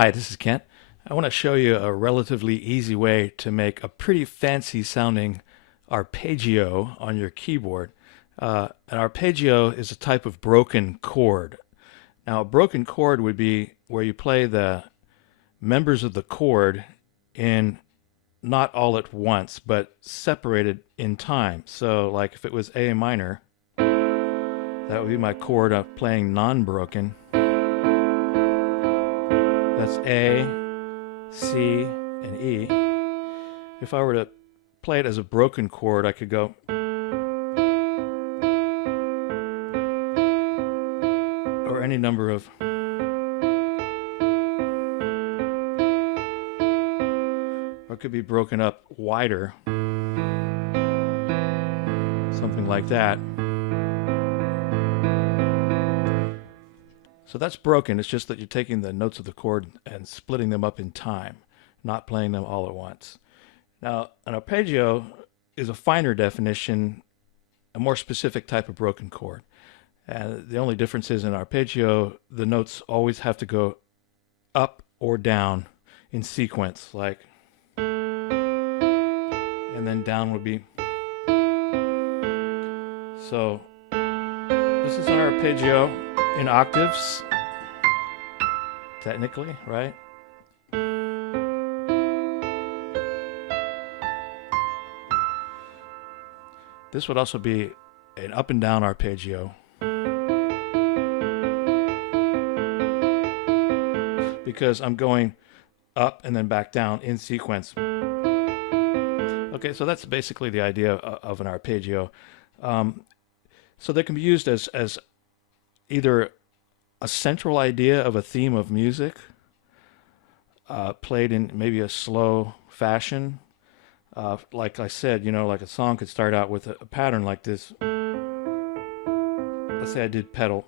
Hi, this is Kent. I want to show you a relatively easy way to make a pretty fancy sounding arpeggio on your keyboard. An arpeggio is a type of broken chord. Now, a broken chord would be where you play the members of the chord in not all at once, but separated in time. So, like if it was A minor, that would be my chord of playing non-broken. That's A, C, and E. If I were to play it as a broken chord, I could go, or any number of, or it could be broken up wider, something like that. So that's broken. It's just that you're taking the notes of the chord and splitting them up in time, not playing them all at once. Now, an arpeggio is a finer definition, a more specific type of broken chord. And the only difference is in arpeggio, the notes always have to go up or down in sequence, like, and then down would be. So this is an arpeggio in octaves, technically, right? This would also be an up and down arpeggio, because I'm going up and then back down in sequence. Okay, so that's basically the idea of an arpeggio. So they can be used as either a central idea of a theme of music, played in maybe a slow fashion. Like I said, like a song could start out with a pattern like this. Let's say I did pedal.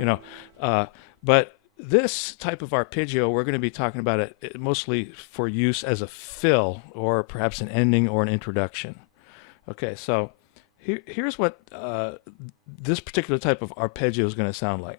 You know, but this type of arpeggio, we're going to be talking about it mostly for use as a fill or perhaps an ending or an introduction. Okay, so here's what this particular type of arpeggio is going to sound like.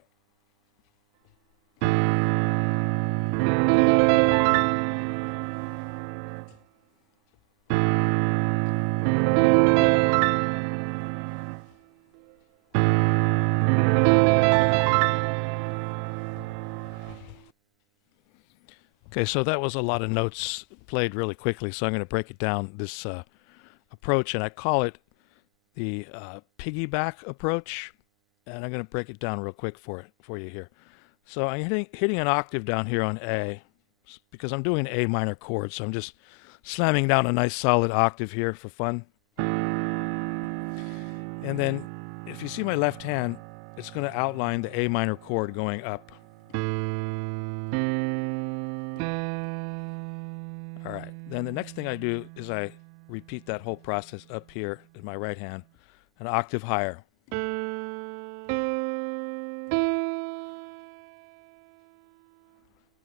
Okay, so that was a lot of notes played really quickly, so I'm going to break it down this approach, and I call it the piggyback approach, and I'm going to break it down real quick for you here. So I'm hitting an octave down here on A, because I'm doing an A minor chord, so I'm just slamming down a nice solid octave here for fun. And then if you see my left hand, it's going to outline the A minor chord going up. All right, then the next thing I do is I repeat that whole process up here in my right hand, an octave higher.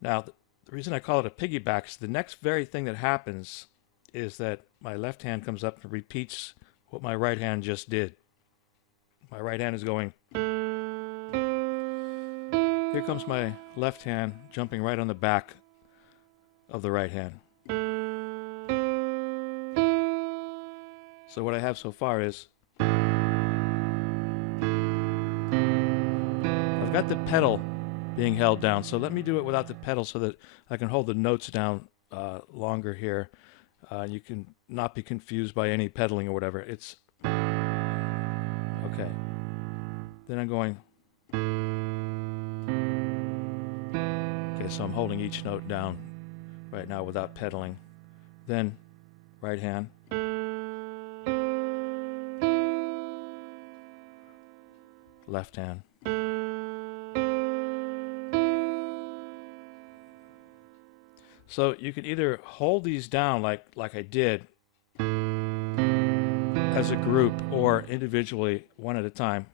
Now, the reason I call it a piggyback is the next very thing that happens is that my left hand comes up and repeats what my right hand just did. My right hand is going. Here comes my left hand jumping right on the back of the right hand. So what I have so far is I've got the pedal being held down. So let me do it without the pedal so that I can hold the notes down longer here. You can not be confused by any pedaling or whatever. It's okay. Then I'm going. Okay, so I'm holding each note down right now without pedaling. Then right hand. Left hand. So you can either hold these down like I did as a group or individually, one at a time.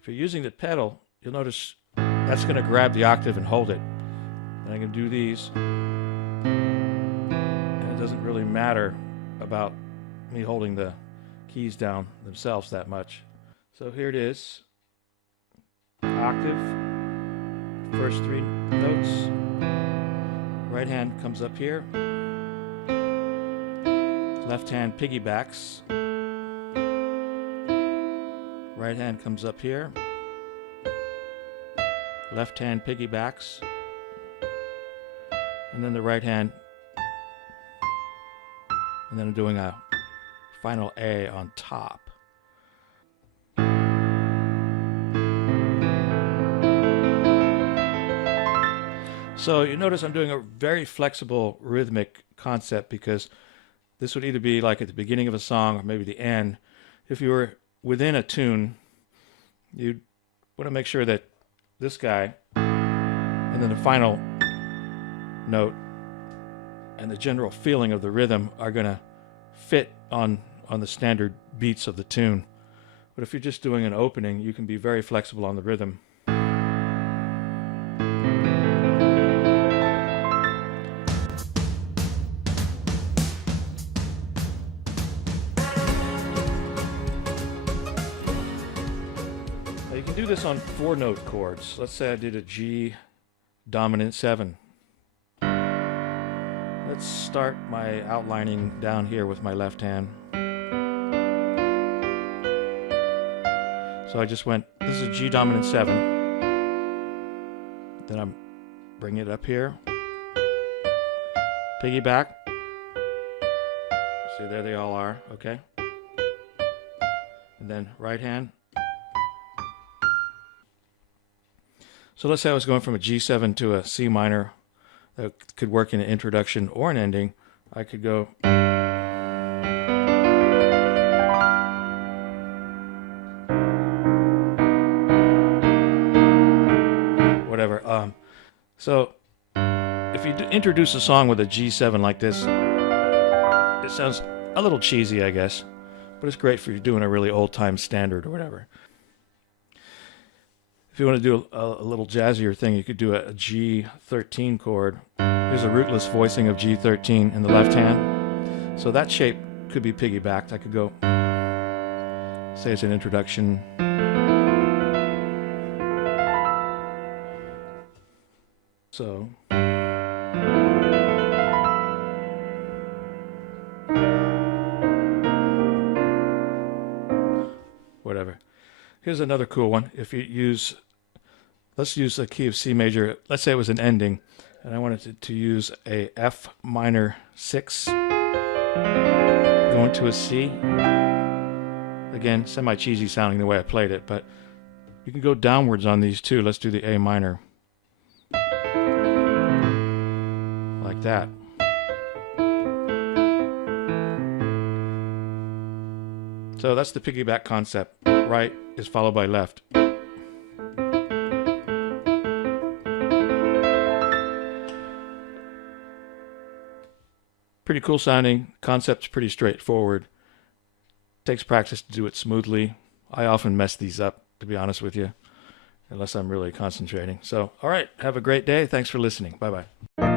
If you're using the pedal, you'll notice that's going to grab the octave and hold it. And I can do these. And it doesn't really matter about me holding the keys down themselves that much. So here it is. Octave, first 3 notes. Right hand comes up here. Left hand piggybacks. Right hand comes up here. Left hand piggybacks. And then the right hand. And then I'm doing a final A on top. So you notice I'm doing a very flexible rhythmic concept, because this would either be like at the beginning of a song or maybe the end. If you were within a tune, you'd want to make sure that this guy and then the final note and the general feeling of the rhythm are going to fit on the standard beats of the tune. But if you're just doing an opening, you can be very flexible on the rhythm. You can do this on 4-note chords. Let's say I did a G dominant 7. Let's start my outlining down here with my left hand. So I just went, this is a G dominant 7. Then I'm bringing it up here. Piggyback. See, there they all are, okay? And then right hand. So let's say I was going from a G7 to a C minor. That could work in an introduction or an ending. I could go. Whatever. So if you introduce a song with a G7 like this, it sounds a little cheesy, I guess. But it's great for you doing a really old-time standard or whatever. If you want to do a little jazzier thing, you could do a G13 chord. Here's a rootless voicing of G13 in the left hand. So that shape could be piggybacked. I could go, say it's an introduction. So. Whatever. Here's another cool one. If you use, let's use the key of C major. Let's say it was an ending, and I wanted to use a F minor 6, going to a C. Again, semi-cheesy sounding the way I played it, but you can go downwards on these too. Let's do the A minor. Like that. So that's the piggyback concept. Right is followed by left. Pretty cool sounding. Concept's pretty straightforward. Takes practice to do it smoothly. I often mess these up, to be honest with you, unless I'm really concentrating. So, all right, have a great day. Thanks for listening. Bye-bye.